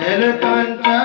मेरे पंचा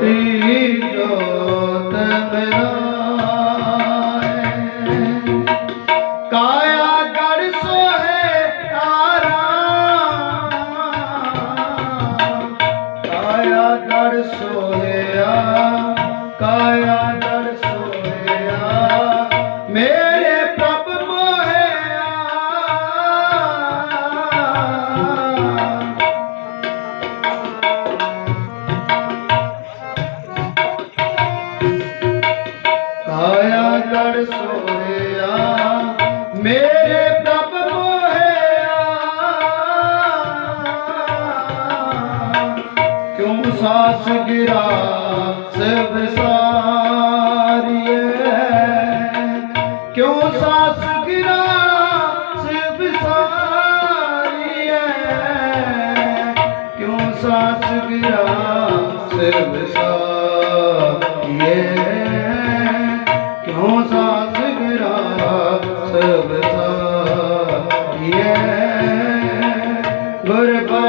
ज्योति ज्योत मेरा ਗੜ ਸੋਹਿਆ ਮੇਰੇ ਪ੍ਰਭ ਮੋਹਿਆ। ਕਿਉਂ ਸਾਸ ਗਿਰਾ ਸਭ ਸਾਰੀਏ? ਕਿਉਂ ਸਾਸ ਗਿਰਾ ਸਭ ਸਾਰੀਏ? ਕਿਉਂ ਸਾਸ ਗਿਰਾ ਸਾਰੀਏ ਗੁਰ ਪਾਰਸ ਹਮਰੋ